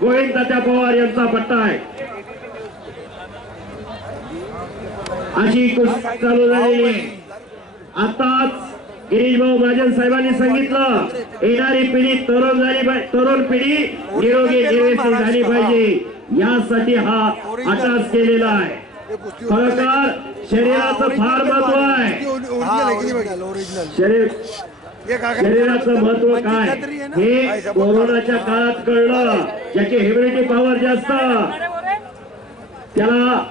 गोविंद तात्या पवार यांचा पट्टा आहे. अशी कुस्ती चालू झालेली आताच गिरीश भाऊ महाजन साहेबांनी सांगितलं येणारी पिढी तरुण झाली पाहिजे तरुण पिढी निरोगी निवेशी झाली पाहिजे. यासाठी हा अटास केलेला आहे. खरोखर शरीराचं फार महत्त्व आहे. शरीर शरीराचं महत्त्व काय? हे कोरोनाच्या काळात कळलं. ज्याची ह्युमिनिटी पॉवर जास्त. त्याला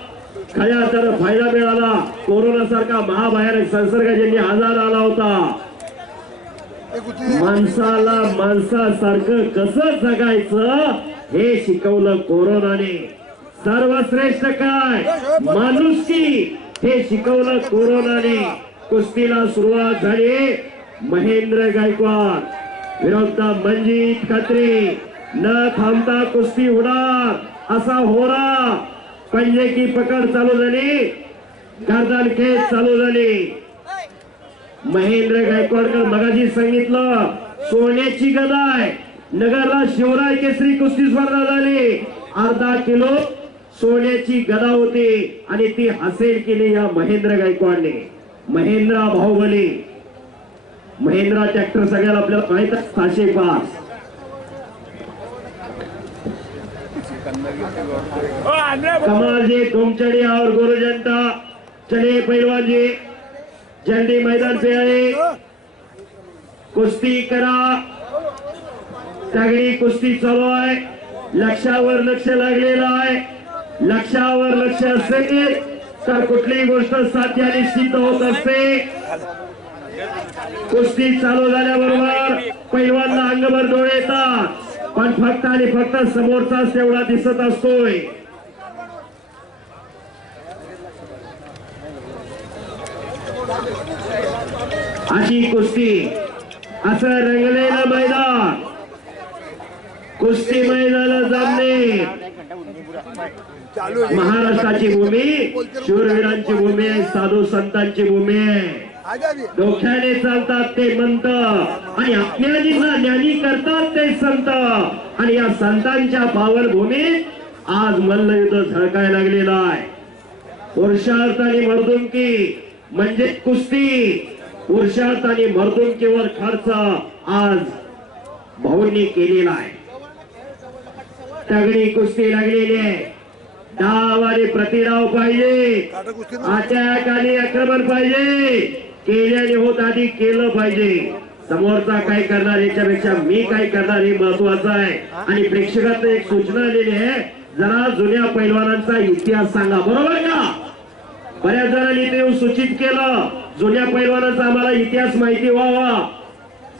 खऱ्या अर्थानं फायदा मिळाला. कोरोना सारखा महाभयानक संसर्गजन्य आजार आला होता. माणसाला माणसासारखं कसं जगायचं हे शिकवलं कोरोनाने. सर्वश्रेष्ठ काय? माणुसकी हे शिकवलं कोरोनाने. कुस्तीला सुरुवात झाली. महेंद्र गायकवाड विरुद्ध मंजित खत्री न थांबता कुस्ती होणार असा होरा. पहिले की पकड चालू झाली. गर्दन खेळ चालू झाली. महेंद्र गायकवाडकर मगाशी सांगितलं सोन्याची गदा आहे. नगरला शिवराय केसरी कुस्ती स्पर्धा झाली अर्धा किलो सोन्याची गदा होती आणि ती हासेल केली या महेंद्र गायकवाडने. महेंद्रा बाहुबली. महेंद्रा ट्रॅक्टर सगळ्याला आपल्याला माहीत आहे, सहाशे पाच कमाल तुमचड़ी और गुरु जनता चलिए पहलवान जी मैदान पे आए कुस्ती करा. सगळी कुस्ती चालू आहे. लक्षावर लक्ष लागलेलं आहे. लक्षावर लक्ष असेल तर कुठलीही गोष्ट साध्य आणि सिद्ध होत असते. कुस्ती चालू झाल्याबरोबर पैलवानला अंगभर डोळे येतात. पण फक्त आणि फक्त समोरचाच तेवढा दिसत असतोय. अशी कुस्ती. असं रंगलेलं मैदान. कुस्ती मैदान जामणे महाराष्ट्राची भूमी शूरवीरांची भूमी आहे साधू संतांची भूमी आहे. डोक्याने चालतात ते मंत आणि अज्ञानींना ज्ञानी करतात ते संत. आणि या संतांच्या पावन भूमीत आज मल्लयुद्ध झळकायला लागलेलं आहे. पुरुषार्थ आणि मर्दुंकी म्हणजे कुस्ती. पुरुषार्थ आणि मर्दुंकीवर खर्च आज भाऊंनी केलेला आहे. तगडी कुस्ती लागलेली आहे. डाव आणि प्रतिडाव पाहिजे. आणि आक्रमण पाहिजे. केल्याने होत आधी केलं पाहिजे. समोरचा काय करणार याच्यापेक्षा मी काय करणार हे महत्वाचं आहे. आणि प्रेक्षकात एक सूचना आलेली आहे. जरा जुन्या पैलवानांचा इतिहास सांगा. बरोबर का? बऱ्याच जणांनी ते येऊन सूचित केलं. जुन्या पैलवानांचा आम्हाला इतिहास माहिती व्हावा.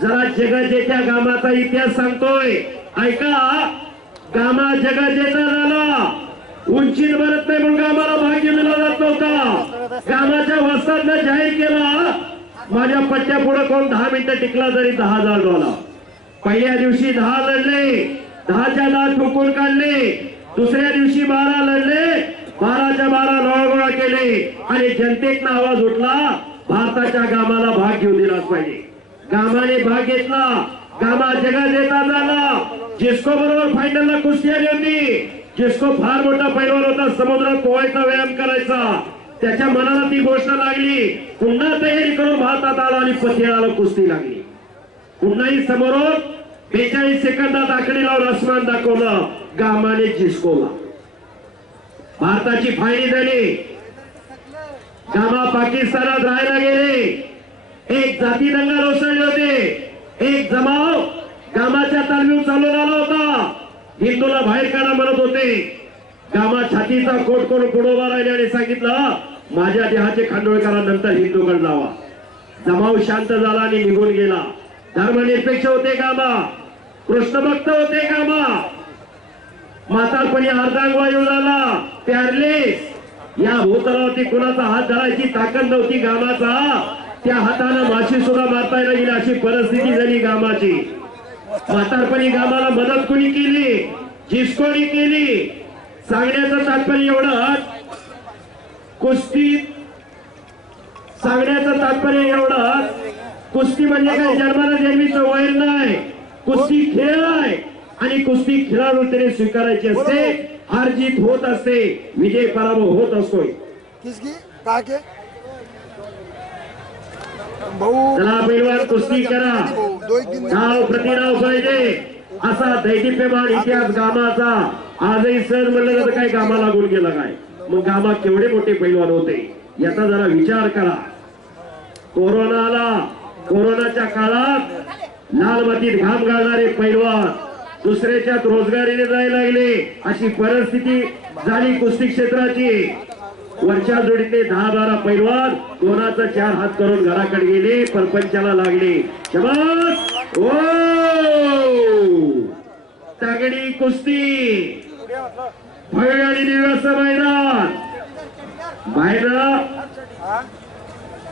जरा जगजेच्या गामाचा इतिहास सांगतोय. ऐका गामा जगजेचा झाला. उंचीत भरत नाही म्हणून गामाला भाग्य दिला जात नव्हता. गामाच्या माझ्या पट्ट्या पुढे कोण दहा मिनिटं टिकला तरी दहा हजार डॉलर पहिल्या दिवशी दहा लढले दहाच्या दहा ठोकून काढले दुसऱ्या दिवशी बारा लढले बाराच्या बारा लोळगोळा केले आणि जनतेतनं आवाज उठला भारताच्या गामाला भाग घेऊ दिलाच पाहिजे. गामाने भाग घेतला गामा जगा देता झाला. जिस्को बरोबर फायनलला कुस्ती आली होती जिस्को फार मोठा पैलवान होता समुद्रात पोहायचा व्यायाम करायचा. त्याच्या मनाला ती गोष्ट लागली. पुन्हा तयारी करून भारतात आला आणि पतियाला कुस्ती लागली. पुन्हाही समोरून बेचाळीस सेकंदात आकडे लावून आसमान दाखवलं गामाने जिस्कोला. भारताची फायरी झाली. गामा पाकिस्तानात राहायला गेले. एक जाती दंगा रोसळले होते. एक जमाव गामाच्या तालमीवर चालून आला होता. हिंदूला बाहेर काढा म्हणत होते. कामा छातीचा कोट कोण पुढोबा आणि सांगितलं माझ्या देहाचे खांडोळकरांनंतर हिंदूगड हिंदूकडे जावा जमाव शांत झाला आणि निघून गेला. धर्मनिरपेक्ष होते कामा. कृष्ण भक्त होते कामा. म्हातारपणी अर्धांगवायू झाला. प्यारले या भूतलावरती कुणाचा हात धरायची ताकद नव्हती गामाचा त्या हातानं माशी सुद्धा मारता येईल गेली अशी परिस्थिती झाली गामाची म्हातारपणी गामाला मदत कुणी केली? जिस्कोनी केली? सांगण्याचं तात्पर्य एवढं. कुस्ती सांगण्याचं तात्पर्य एवढं. कुस्ती म्हणजे काय? जन्माला जन्मीचं वैर नाही. कुस्ती खेळ आहे. आणि कुस्ती खिलाडूतेने स्वीकारायची असते. हार जीत होत असते. विजय पराभव होत असतोय. चला पैलवान कुस्ती करा. नाव प्रतिनाव पाहिजे. असा दैदिप्यमान इतिहास गामाचा. आजही सण म्हणलं तर काय गामा लागून गेला काय? मग गामा केवढे मोठे पैलवान होते? याचा जरा विचार करा. कोरोनाला कोरोनाच्या काळात लाल मातीत घाम घालणारे पैलवान दुसऱ्याच्यात रोजगारीने जायला लागले. अशी परिस्थिती झाली कुस्ती क्षेत्राची. वरच्या जोडीने दहा बारा पैलवान कोणाचा चार हात करून घराकडे गेले परपंचाला लागले. शबास ओ! तगडी कुस्ती. भैर आणि मैदान. बाहेर.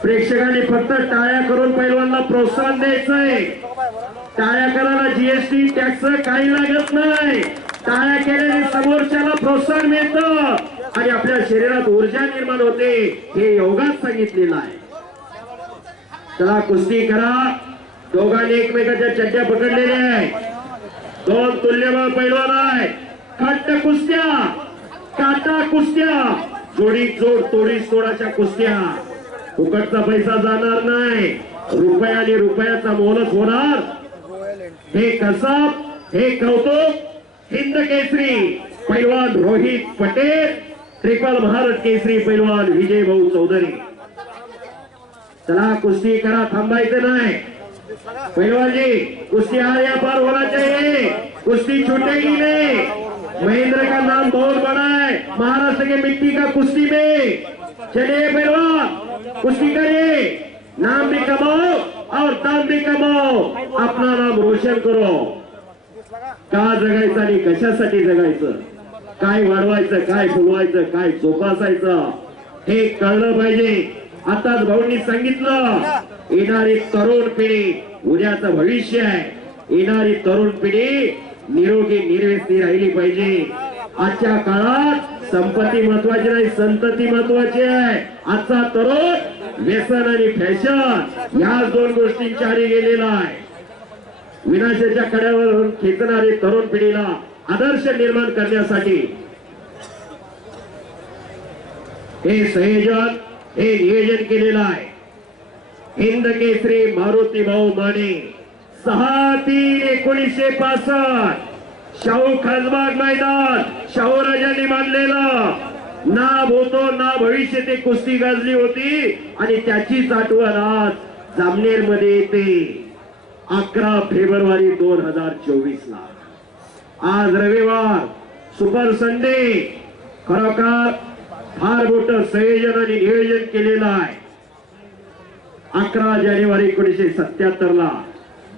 प्रेक्षकांनी फक्त टाळ्या करून पैलवानला प्रोत्साहन द्यायचंय. टाळ्या करायला जीएसटी टॅक्स काही लागत नाही. टाळ्या केल्याने समोरच्याला प्रोत्साहन मिळतं. आणि आपल्या शरीरात ऊर्जा निर्माण होते. हे योगात सांगितलेलं आहे. चला कुस्ती करा. दोघांनी एकमेकाच्या चड्ड्या पकडलेल्या आहेत. दोन तुल्यबळ पैलवान आहे खट्ट कुस्त्या. काटा कुस्त्या. जोडी जोड तोडी तोडाच्या कुस्त्या. फुकटचा पैसा जाणार नाही. रुपया आणि रुपयाचा मोलच होणार. हे कसाब हे कौतुक हिंद केसरी पैलवान रोहित पटेल ट्रिपल भारत केसरी पैलवान विजय भाऊ चौधरी. चला कुस्ती करा थांबायचं नाही. पैलवानजी कुस्ती हा या पार होणार चाहिए कुश्ती छूटेगी नहीं। महेंद्र का नाम बहुत बड़ा है। महाराष्ट्र के मिट्टी का कुश्ती में। चलिए पहलवान कुश्ती करिए। नाम भी कमाओ और दाम भी कमाओ। अपना नाम रोशन करो। का जगायचं आणि कशासाठी जगायचं? काय वाढवायचं काय फुलवायचं काय जोपासायचं? हे कळलं पाहिजे. आताच भाऊंनी सांगितलं येणारी तरुण पिढी उद्याचं भविष्य आहे. येणारी तरुण पिढी निरोगी निर्व्यसनी राहिली पाहिजे. आजच्या काळात संपत्ती महत्वाची नाही संतती महत्वाची आहे. आजचा तरुण व्यसन आणि फॅशन या दोन गोष्टींच्या आधी गेलेला आहे. विनाशाच्या कड्यावर खेचणारे तरुण पिढीला आदर्श निर्माण करण्यासाठी हे संयोजन हे नियोजन केलेलं आहे. हिंद केसरी मारुती भाऊ माने. सहा तीन एकोणीसशे पासष्ट. शाहू खासबाग मैदान शाहू राजांनी बांधलेलं. ना होतो ना भविष्य ते कुस्ती गाजली होती आणि त्याचीच आठवण आज जामनेरमध्ये येते. अकरा फेब्रुवारी दोन हजार चोवीस ला आज रविवार सुपर संडे. खरोखर फार मोठं संयोजन आणि नियोजन केलेलं आहे. अकरा जानेवारी एकोणीसशे सत्याहत्तर ला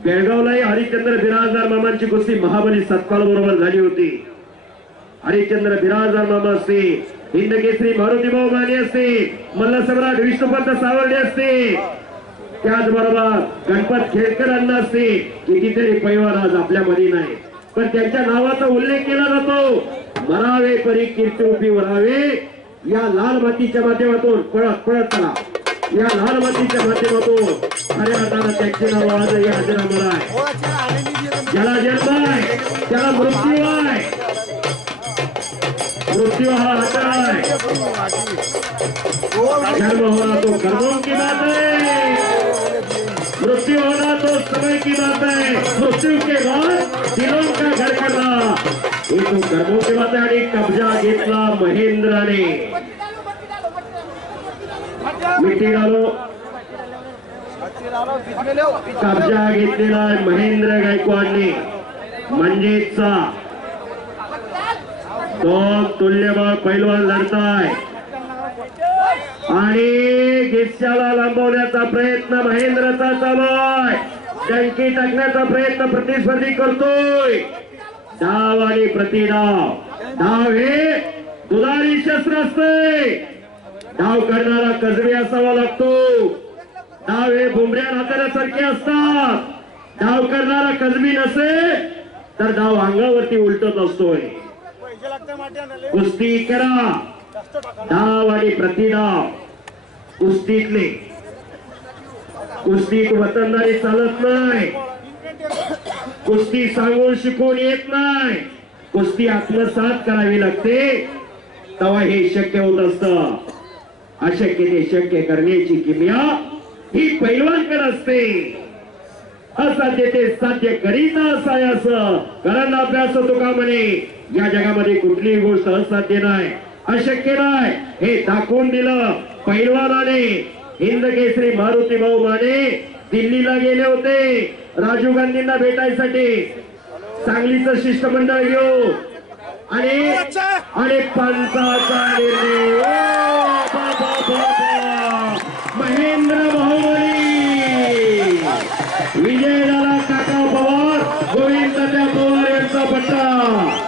बेळगावलाही हरिश्चंद्र बिराजदार मामांची कुस्ती महाबली सत्पाल बरोबर झाली होती. हरिश्चंद्र बिराजदार मामा असते. हिंद केसरी मारुती भाऊ माने असते. मल्लसम्राट विष्णुपंत सावर्डे असते. त्याचबरोबर गणपत खेडकरांना असते. कितीतरी पैवार आज आपल्यामध्ये नाही. पण त्यांच्या नावाचा उल्लेख केला जातो. मरावे परी कीर्ती उभी वरावे या लाल मातीच्या माध्यमातून पळत पळत चला. या लाल मातीच्या माध्यमातून खऱ्या अर्थानं हजरामध्ये आहे हो नहीं दिया था ज्याला जन्म आहे त्याला मृत्यू आहे. मृत्यू हा हजर आहे. जन्म होना तो कर्मों की बात है मृत्यु होना तो समय की बात है मृत्यू के बाद दिलों का घर करना ये तो कर्मों की बात आहे आणि कब्जा घेतला महेंद्राने. मिठी घालो कब्जा घेतलेला आहे महेंद्र गायकवाडने म्हणजेचा दोन तुल्यबळ पैलवान लढताय. आणि गिस्याला लांबवण्याचा प्रयत्न महेंद्रचा चालू आहे. टंकी टाकण्याचा प्रयत्न प्रतिस्पर्धी करतोय. डाव आणि प्रतिडाव. डाव हे दुधारी शस्त्र असते डाव करणारा कसबी असावा लागतो. डाव हे भुमऱ्या नाताऱ्यासारखे असतात. डाव करणारा कसबी नसे तर डाव अंगावरती उलटत असतोय. कुस्ती करा. डाव आणि प्रतिडाव कुस्तीतले. कुस्तीत वतनदारी चालत नाही. कुस्ती सांगून शिकून येत नाही. कुस्ती आत्मसात करावी लागते. तेव्हा हे शक्य होत असतं. अशक्य ते शक्य करण्याची किमया ही पैलवानकडे असते. असाध्य ते साध्य करीत असायास कारण अभ्यास तुका म्हणे? या जगामध्ये कुठलीही गोष्ट असाध्य नाही अशक्य नाही. हे दाखवून दिलं पैलवानाने. हिंद केसरी मारुती भाऊ माने दिल्लीला गेले होते. राजीव गांधींना भेटायसाठी. सांगलीचं शिष्टमंडळ घेऊ आणि आणि पंचाचा निर्णय.